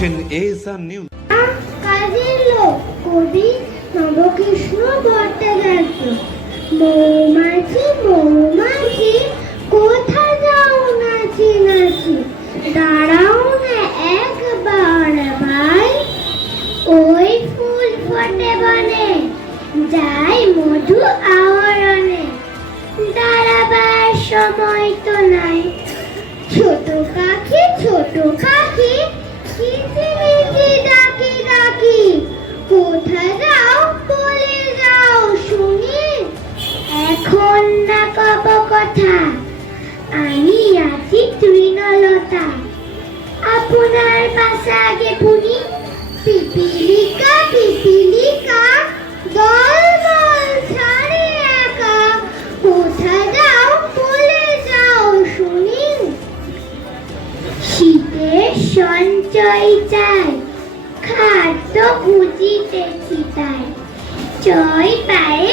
দেখছেন ASR news কাজের লোক কবি নবকৃষ্ণ মৌমাছি মৌমাছি কোথা যাও নাচি নাচি? দাঁড়াও না একবার ভাই ওই ফুল ফোটে বনে, যাই মধু আহরণে দাঁড়াবার সময় তো কথা আমি আছি তৃণলতা আপনার পাশে আগে শুনি পিপিলিকা পিপিলিকা দল দল ছাড়ে একা। কোথায় যাও, বলে যাও শুনি। শীতের সঞ্চয় চাই, খাদ্য খুঁজিতেছি তাই জয় পায়ে